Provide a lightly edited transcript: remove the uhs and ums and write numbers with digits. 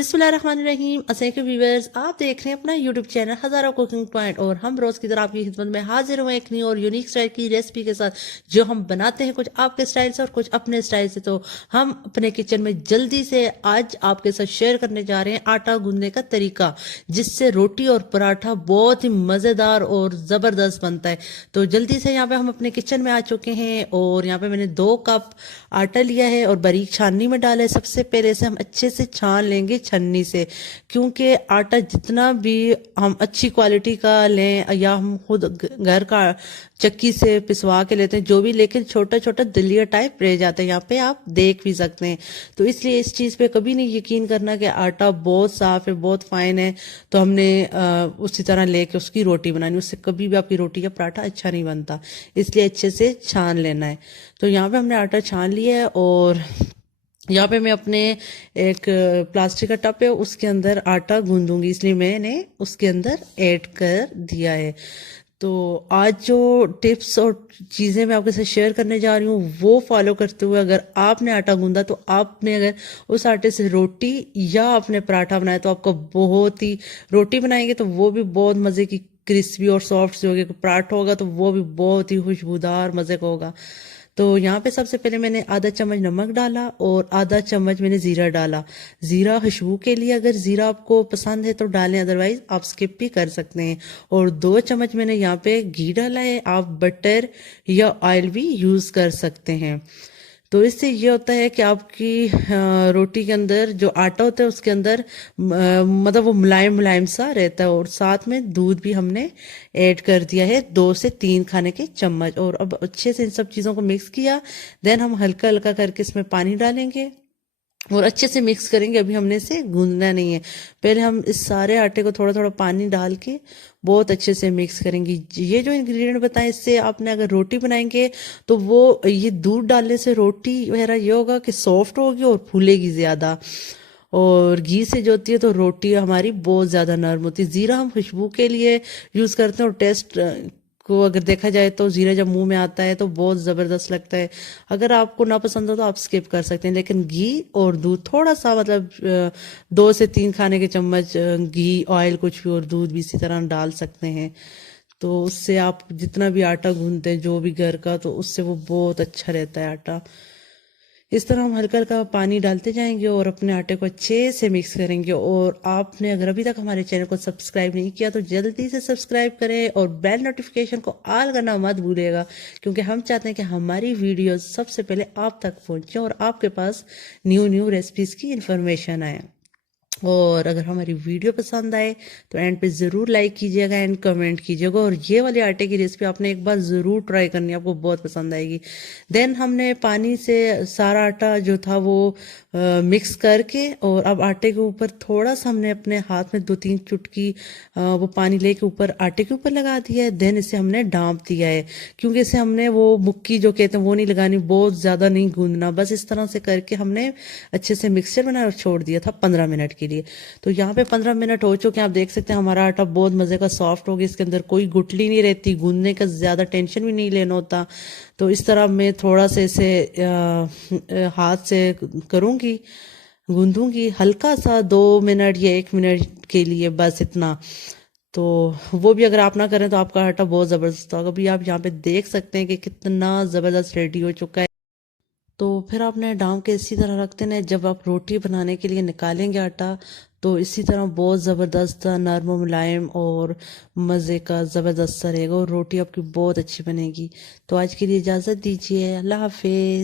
बिस्मिल्लाहिर्रहमानिर्रहीम। अस्सलाम व्यूअर्स, आप देख रहे हैं अपना यूट्यूब चैनल हज़ारों कुकिंग पॉइंट और हम रोज़ की तरह आपकी खिदमत में हाजिर हुए एक नई और यूनिक स्टाइल की रेसिपी के साथ जो हम बनाते हैं कुछ आपके स्टाइल से और कुछ अपने स्टाइल से। तो हम अपने किचन में जल्दी से आज आपके साथ शेयर करने जा रहे हैं आटा गूंदने का तरीका, जिससे रोटी और पराठा बहुत ही मज़ेदार और ज़बरदस्त बनता है। तो जल्दी से यहाँ पे हम अपने किचन में आ चुके हैं और यहाँ पे मैंने 2 कप आटा लिया है और बारीक छाननी में डाला है। सबसे पहले से हम अच्छे से छान लेंगे छन्नी से, क्योंकि आटा जितना भी हम अच्छी क्वालिटी का लें या हम खुद घर का चक्की से पिसवा के लेते हैं जो भी, लेकिन छोटा छोटा दलिया टाइप रह जाता है। यहाँ पे आप देख भी सकते हैं। तो इसलिए इस चीज़ पे कभी नहीं यकीन करना कि आटा बहुत साफ है बहुत फाइन है तो हमने उसी तरह लेके उसकी रोटी बनानी, उससे कभी भी आपकी रोटी या पराठा अच्छा नहीं बनता। इसलिए अच्छे से छान लेना है। तो यहाँ पे हमने आटा छान लिया है और यहाँ पे मैं अपने एक प्लास्टिक का टब है उसके अंदर आटा गूंदूंगी, इसलिए मैंने उसके अंदर ऐड कर दिया है। तो आज जो टिप्स और चीज़ें मैं आपके साथ शेयर करने जा रही हूँ वो फॉलो करते हुए अगर आपने आटा गूंदा तो आपने अगर उस आटे से रोटी या आपने पराठा बनाया तो आपको बहुत ही, रोटी बनाएंगे तो वो भी बहुत मज़े की क्रिस्पी और सॉफ्ट सी होगी, पराठा होगा तो वो भी बहुत ही खुशबूदार मज़े का होगा। तो यहाँ पे सबसे पहले मैंने आधा चम्मच नमक डाला और आधा चम्मच मैंने ज़ीरा डाला। ज़ीरा खुशबू के लिए, अगर ज़ीरा आपको पसंद है तो डालें, अदरवाइज आप स्किप भी कर सकते हैं। और 2 चम्मच मैंने यहाँ पे घी डाला है, आप बटर या ऑयल भी यूज़ कर सकते हैं। तो इससे ये होता है कि आपकी रोटी के अंदर जो आटा होता है उसके अंदर मतलब वो मुलायम मुलायम सा रहता है। और साथ में दूध भी हमने ऐड कर दिया है 2 से 3 खाने के चम्मच। और अब अच्छे से इन सब चीज़ों को मिक्स किया, देन हम हल्का हल्का करके इसमें पानी डालेंगे और अच्छे से मिक्स करेंगे। अभी हमने इसे गूंदना नहीं है, पहले हम इस सारे आटे को थोड़ा थोड़ा पानी डाल के बहुत अच्छे से मिक्स करेंगे। ये जो इंग्रेडिएंट बताएं, इससे आपने अगर रोटी बनाएंगे तो वो ये दूध डालने से रोटी वगैरह ये होगा कि सॉफ्ट होगी और फूलेगी ज़्यादा। और घी से जो होती है तो रोटी हमारी बहुत ज़्यादा नरम होती है। ज़ीरा हम खुशबू के लिए यूज़ करते हैं और टेस्ट को अगर देखा जाए तो ज़ीरा जब मुंह में आता है तो बहुत ज़बरदस्त लगता है। अगर आपको ना पसंद हो तो आप स्किप कर सकते हैं, लेकिन घी और दूध थोड़ा सा मतलब 2 से 3 खाने के चम्मच घी, ऑयल कुछ भी और दूध भी इसी तरह डाल सकते हैं। तो उससे आप जितना भी आटा गूंदते हैं जो भी घर का, तो उससे वो बहुत अच्छा रहता है आटा। इस तरह हम हल्का हल्का पानी डालते जाएंगे और अपने आटे को अच्छे से मिक्स करेंगे। और आपने अगर अभी तक हमारे चैनल को सब्सक्राइब नहीं किया तो जल्दी से सब्सक्राइब करें और बेल नोटिफिकेशन को ऑल करना मत भूलिएगा, क्योंकि हम चाहते हैं कि हमारी वीडियोस सबसे पहले आप तक पहुंचे और आपके पास न्यू न्यू रेसिपीज़ की इन्फॉर्मेशन आए। और अगर हमारी वीडियो पसंद आए तो एंड पे ज़रूर लाइक कीजिएगा एंड कमेंट कीजिएगा। और ये वाले आटे की रेसिपी आपने एक बार ज़रूर ट्राई करनी है, आपको बहुत पसंद आएगी। देन हमने पानी से सारा आटा जो था वो मिक्स करके और अब आटे के ऊपर थोड़ा सा हमने अपने हाथ में 2-3 चुटकी वो पानी लेके ऊपर आटे के ऊपर लगा दिया है। देन इसे हमने ढाँप दिया है, क्योंकि इसे हमने वो मुक्की जो कहते हैं वो नहीं लगानी, बहुत ज़्यादा नहीं गूंदना, बस इस तरह से करके हमने अच्छे से मिक्सचर बना और छोड़ दिया था 15 मिनट के लिए। तो यहाँ पे 15 मिनट हो चुके हैं, आप देख सकते हैं हमारा आटा बहुत मज़े का सॉफ्ट हो गया, इसके अंदर कोई गुठली नहीं रहती, गूंदने का ज़्यादा टेंशन भी नहीं लेना होता। तो इस तरह मैं थोड़ा से इसे हाथ से करूँगी, गूंदूंगी हल्का सा 2 मिनट या 1 मिनट के लिए, बस इतना। तो वो भी अगर आप ना करें तो आपका आटा बहुत ज़बरदस्त होगा। अभी आप यहाँ पे देख सकते हैं कि कितना ज़बरदस्त रेडी हो चुका है। तो फिर आपने डाम के इसी तरह रखते हैं, जब आप रोटी बनाने के लिए निकालेंगे आटा तो इसी तरह बहुत ज़बरदस्त नरम मुलायम और मज़े का ज़बरदस्त सा रहेगा और रोटी आपकी बहुत अच्छी बनेगी। तो आज के लिए इजाज़त दीजिए, अल्लाह हाफिज़।